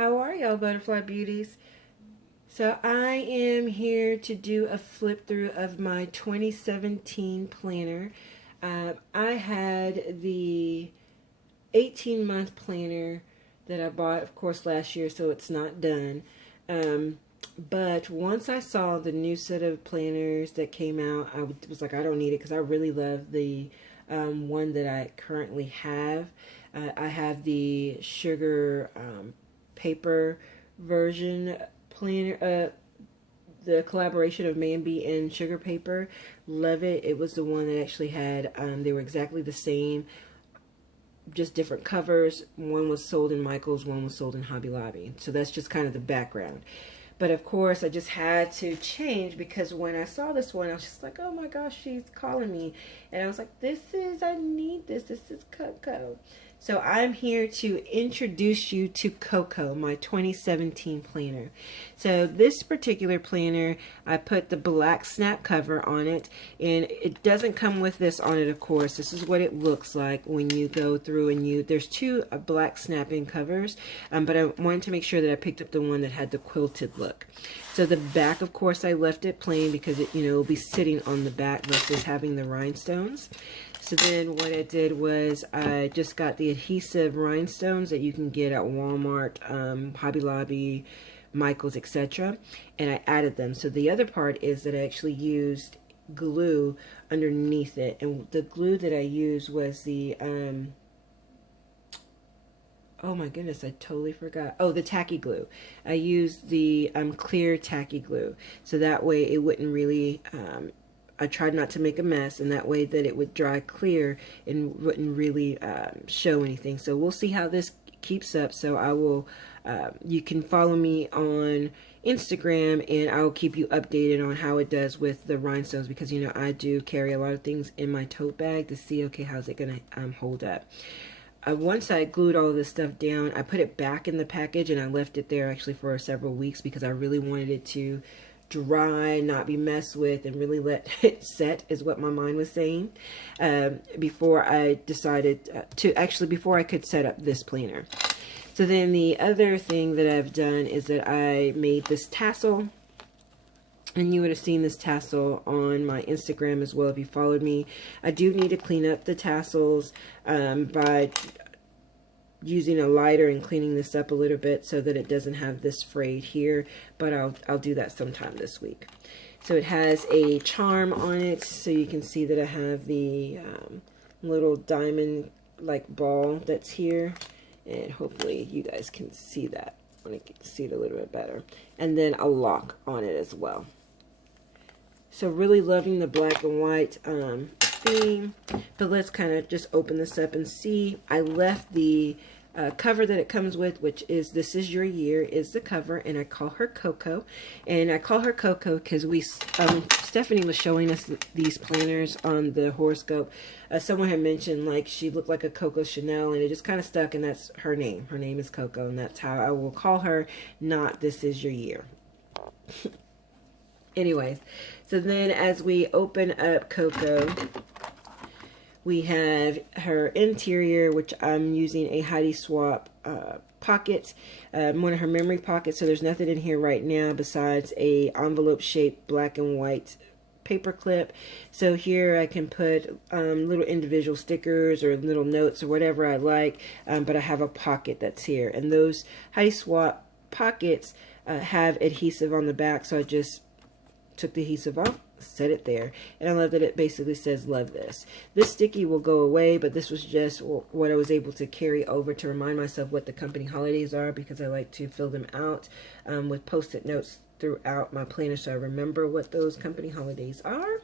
How are y'all, Butterfly Beauties? So I am here to do a flip through of my 2017 planner. I had the 18-month planner that I bought, of course, last year, so it's not done. But once I saw the new set of planners that came out, I was like, I don't need it because I really love the one that I currently have. I have the sugar paper version planner, the collaboration of Manby and Sugar Paper. Love it. It was the one that actually had, they were exactly the same, just different covers. One was sold in Michael's, one was sold in Hobby Lobby. So that's just kind of the background. But of course, I just had to change because when I saw this one, I was just like, oh my gosh, she's calling me. And I was like, I need this. This is Coco. So I'm here to introduce you to Coco, my 2017 planner. So this particular planner, I put the black snap cover on it, and it doesn't come with this on it, of course. This is what it looks like when you go through and there's two black snap-in covers, but I wanted to make sure that I picked up the one that had the quilted look. So the back, of course, I left it plain because it, will be sitting on the back versus having the rhinestones. So then what I did was I just got the adhesive rhinestones that you can get at Walmart, Hobby Lobby, Michael's, etc. And I added them. So the other part is that I actually used glue underneath it. And the glue that I used was the, oh my goodness, I totally forgot. Oh, the tacky glue. I used the clear tacky glue. So that way it wouldn't really... I tried not to make a mess, and that way that it would dry clear and wouldn't really show anything. So we'll see how this keeps up. So I will, you can follow me on Instagram, and I will keep you updated on how it does with the rhinestones, because I do carry a lot of things in my tote bag to see, okay, how's it gonna hold up. Once I glued all this stuff down, I put it back in the package, and I left it there actually for several weeks because I really wanted it to dry, not be messed with, and really let it set, is what my mind was saying, before I decided before I could set up this planner. So then the other thing that I've done is that I made this tassel, and you would have seen this tassel on my Instagram as well if you followed me. I do need to clean up the tassels by using a lighter and cleaning this up a little bit so that it doesn't have this frayed here, but I'll do that sometime this week. So it has a charm on it, so you can see that I have the little diamond like ball that's here, and hopefully you guys can see that. I want to see it a little bit better. And then a lock on it as well. So really loving the black and white theme, but let's kind of just open this up and see. I left the cover that it comes with, which is This Is Your Year, is the cover, and I call her Coco. And I call her Coco because Stephanie was showing us these planners on the horoscope. Someone had mentioned like she looked like a Coco Chanel, and it just kind of stuck, and that's her name. Her name is Coco, and that's how I will call her, not This Is Your Year. Anyways, so then as we open up Coco, we have her interior, which I'm using a Heidi Swap pocket, one of her memory pockets, so there's nothing in here right now besides a envelope-shaped black and white paper clip. So here I can put little individual stickers or little notes or whatever I like, but I have a pocket that's here. And those Heidi Swap pockets have adhesive on the back, so I just took the adhesive off, set it there, and I love that it basically says love this. This sticky will go away, but this was just what I was able to carry over to remind myself what the company holidays are, because I like to fill them out with post-it notes throughout my planner so I remember what those company holidays are.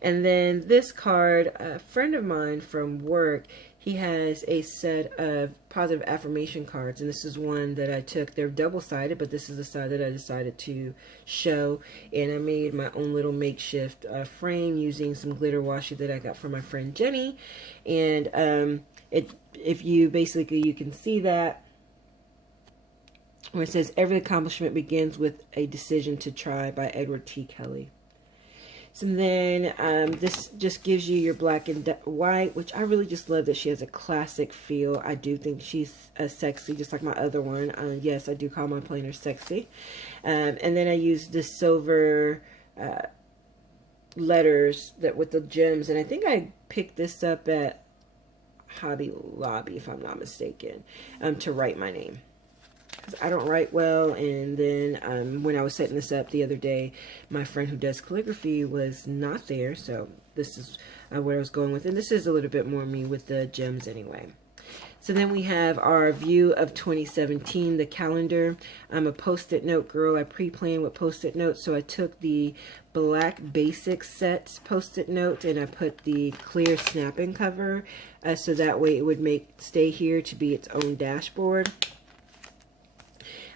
And then this card, a friend of mine from work, he has a set of positive affirmation cards, and this is one that I took. They're double-sided, but this is the side that I decided to show, and I made my own little makeshift frame using some glitter washi that I got from my friend Jenny. And if you can see that where it says every accomplishment begins with a decision to try, by Edward T. Kelly. So then this just gives you your black and white, which I really just love that she has a classic feel. I do think she's sexy, just like my other one. Yes, I do call my planner sexy. And then I use the silver letters that with the gems, and I think I picked this up at Hobby Lobby, if I'm not mistaken, to write my name. I don't write well, and then when I was setting this up the other day, my friend who does calligraphy was not there, so this is where I was going with, and this is a little bit more me with the gems anyway. So then we have our view of 2017, the calendar. I'm a post-it note girl. I pre-planned with post-it notes, so I took the black basic set post-it note and I put the clear snap-in cover, so that way it would stay here to be its own dashboard.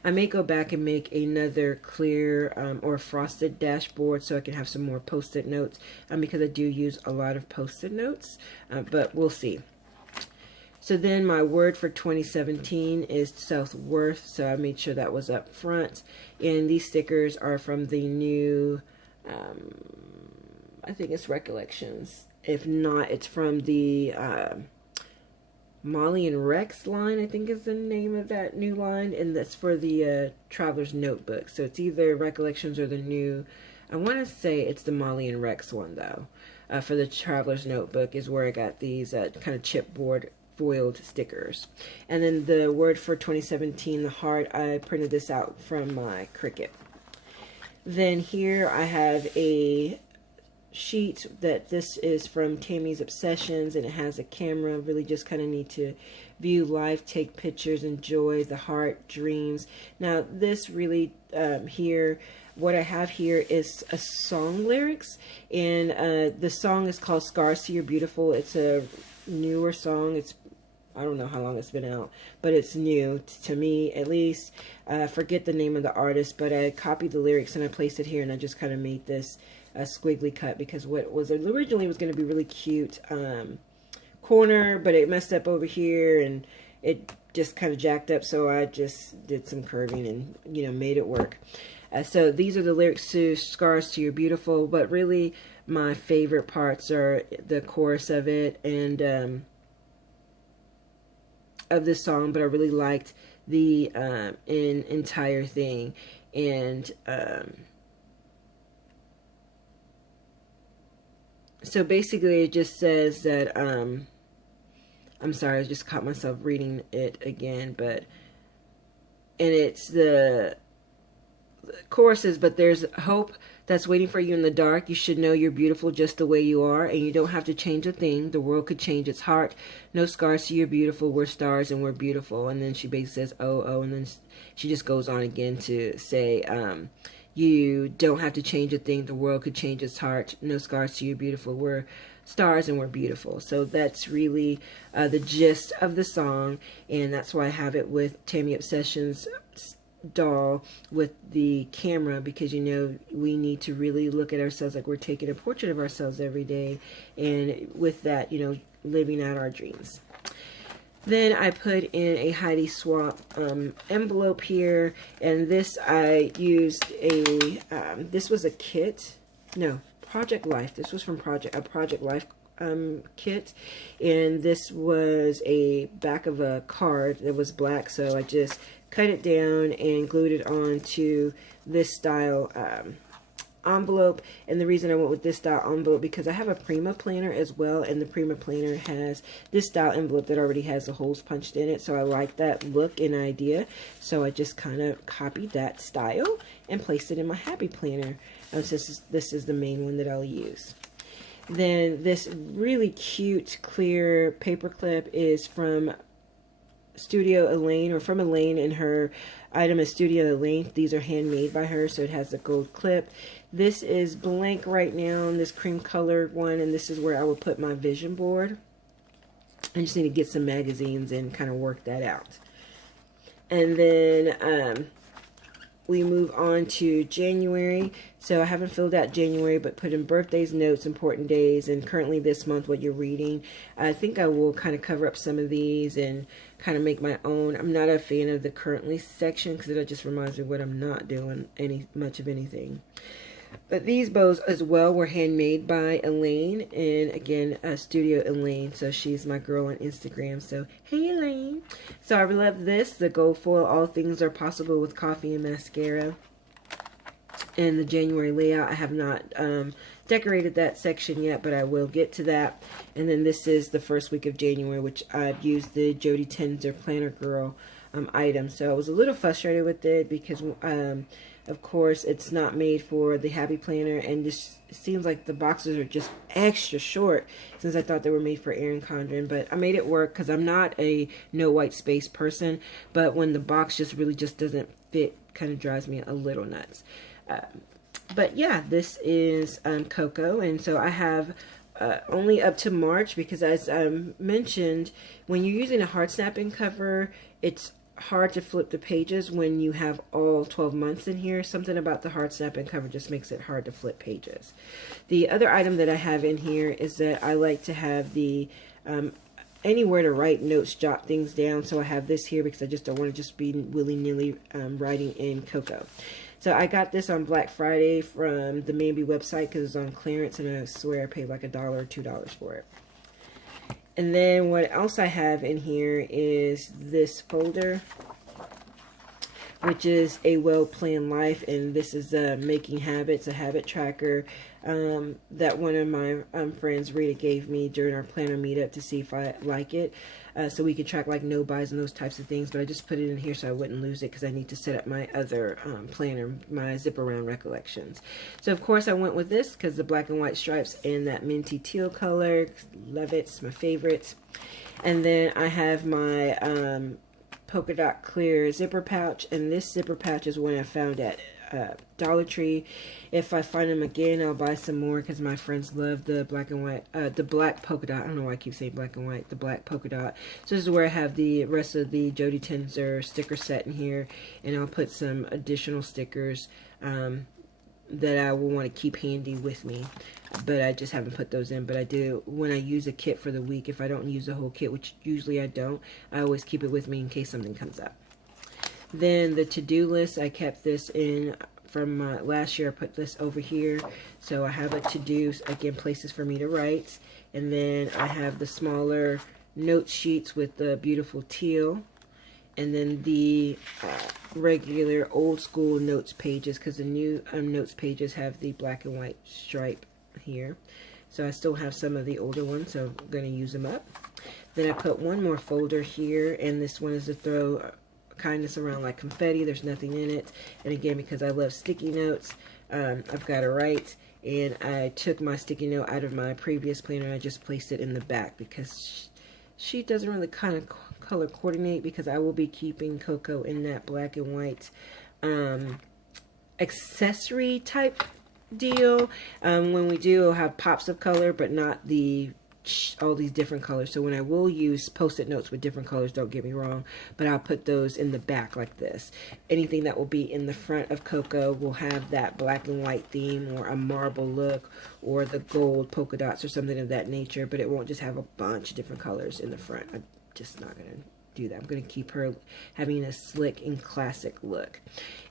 I may go back and make another clear or frosted dashboard so I can have some more post-it notes, because I do use a lot of post-it notes, but we'll see. So then my word for 2017 is self-worth, so I made sure that was up front. And these stickers are from the new, I think it's Recollections. If not, it's from the Molly and Rex line, I think is the name of that new line, and that's for the Traveler's Notebook. So it's either Recollections or the new, I want to say it's the Molly and Rex one though. For the Traveler's Notebook is where I got these kind of chipboard foiled stickers. And then the word for 2017, the heart, I printed this out from my Cricut. Then here I have a sheet that this is from Tammy's Obsessions, and it has a camera. Really just kind of need to view life, take pictures, enjoy the heart, dreams. Now this really here, what I have here is a song lyrics, and the song is called Scars to Your Beautiful. It's a newer song. I don't know how long it's been out, but it's new to me at least. Forget the name of the artist, but I copied the lyrics and I placed it here, and I just kind of made this a squiggly cut because what was originally was going to be really cute corner, but it messed up over here and it just kind of jacked up, so I just did some curving and, you know, made it work. So these are the lyrics to Scars to Your Beautiful, but really my favorite parts are the chorus of it and of this song, but I really liked the entire thing. And so basically it just says that I'm sorry, I just caught myself reading it again, but and it's the choruses, but there's hope that's waiting for you in the dark. You should know you're beautiful just the way you are, and you don't have to change a thing. The world could change its heart. No scars to your beautiful. We're stars and we're beautiful. And then she basically says, oh, oh, and then she just goes on again to say, you don't have to change a thing. The world could change its heart. No scars to your beautiful. We're stars and we're beautiful. So that's really the gist of the song, and that's why I have it with Tammy Obsessions doll with the camera, because, you know, we need to really look at ourselves like we're taking a portrait of ourselves every day, and with that, you know, living out our dreams. Then I put in a Heidi Swapp envelope here, and this I used a this was a kit, no, Project Life. This was from Project Life kit, and this was a back of a card that was black, so I just cut it down and glued it onto this style envelope. And the reason I went with this style envelope because I have a Prima planner as well, and the Prima planner has this style envelope that already has the holes punched in it, so I like that look and idea, so I just kind of copied that style and placed it in my Happy Planner. So this is the main one that I'll use. Then this really cute clear paper clip is from Studio Elaine, or from Elaine, and her item is Studio Elaine. These are handmade by her, so it has a gold clip. This is blank right now, and this cream colored one, and this is where I will put my vision board. I just need to get some magazines and kind of work that out. And then we move on to January. So I haven't filled out January, but put in birthdays, notes, important days, and currently this month what you're reading. I think I will kind of cover up some of these and kind of make my own. I'm not a fan of the currently section because it just reminds me what I'm not doing much of anything. But these bows as well were handmade by Elaine, and again, Studio Elaine. So she's my girl on Instagram. So hey Elaine. So I love this, the gold foil. All things are possible with coffee and mascara. And the January layout, I have not decorated that section yet, but I will get to that. And then this is the first week of January, which I've used the Jody Tenzer Planner Girl item. So I was a little frustrated with it because of course it's not made for the Happy Planner, and this seems like the boxes are just extra short since I thought they were made for Erin Condren. But I made it work because I'm not a no white space person, but when the box just really just doesn't fit, kind of drives me a little nuts. But yeah, this is Coco, and so I have only up to March because, as mentioned, when you're using a hard snapping cover, it's hard to flip the pages when you have all 12 months in here. Something about the hard snapping cover just makes it hard to flip pages. The other item that I have in here is that I like to have the anywhere to write notes, jot things down. So I have this here because I just don't want to just be willy-nilly writing in Coco. So I got this on Black Friday from the Mambi website because it's on clearance, and I swear I paid like $1 or $2 for it. And then what else I have in here is this folder, which is A Well-Planned Life, and this is Making Habits, a habit tracker that one of my friends, Rita, gave me during our planner meetup to see if I like it, so we could track like no buys and those types of things. But I just put it in here so I wouldn't lose it because I need to set up my other planner, my Zip Around Recollections. So of course I went with this because the black and white stripes and that minty teal color, love it, it's my favorite. And then I have my polka dot clear zipper pouch, and this zipper pouch is one I found at Dollar Tree. If I find them again, I'll buy some more because my friends love the black and white, the black polka dot. I don't know why I keep saying black and white, the black polka dot. So this is where I have the rest of the Jody Tenzer sticker set in here, and I'll put some additional stickers that I will want to keep handy with me, but I just haven't put those in. But I do, when I use a kit for the week, if I don't use the whole kit, which usually I don't, I always keep it with me in case something comes up. Then the to-do list, I kept this in from last year. I put this over here, so I have a to-do, again, places for me to write. And then I have the smaller note sheets with the beautiful teal, and then the regular old school notes pages, because the new notes pages have the black and white stripe here. So I still have some of the older ones, so I'm going to use them up. Then I put one more folder here, and this one is to throw kindness around like confetti. There's nothing in it, and again, because I love sticky notes, I've got to write, and I took my sticky note out of my previous planner and I just placed it in the back because she doesn't really kind of color coordinate, because I will be keeping Coco in that black and white accessory type deal. When we do, we'll have pops of color, but not the all these different colors. So when I will use post-it notes with different colors, don't get me wrong, but I'll put those in the back like this. Anything that will be in the front of Coco will have that black and white theme, or a marble look, or the gold polka dots or something of that nature, but it won't just have a bunch of different colors in the front. I'm just not going to do that. I'm going to keep her having a slick and classic look.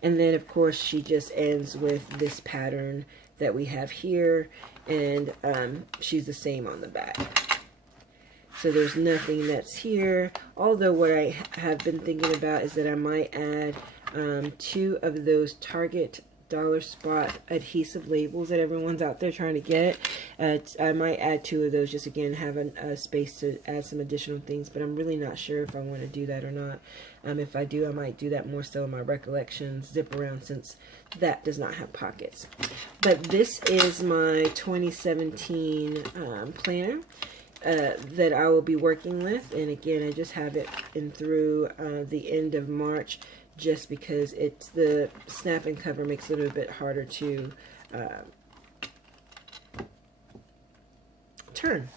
And then of course she just ends with this pattern that we have here, and she's the same on the back. So there's nothing that's here, although what I have been thinking about is that I might add 2 of those Target dollar spot adhesive labels that everyone's out there trying to get. I might add 2 of those, just again have a space to add some additional things, but I'm really not sure if I want to do that or not. If I do, I might do that more so in my Recollections zip around, since that does not have pockets. But this is my 2017 planner that I will be working with, and again, I just have it in through the end of March, just because it's the snap and cover makes it a little bit harder to turn.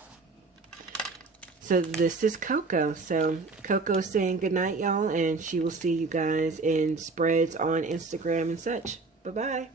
So this is Coco. So Coco's saying goodnight, y'all, and she will see you guys in spreads on Instagram and such. Bye-bye.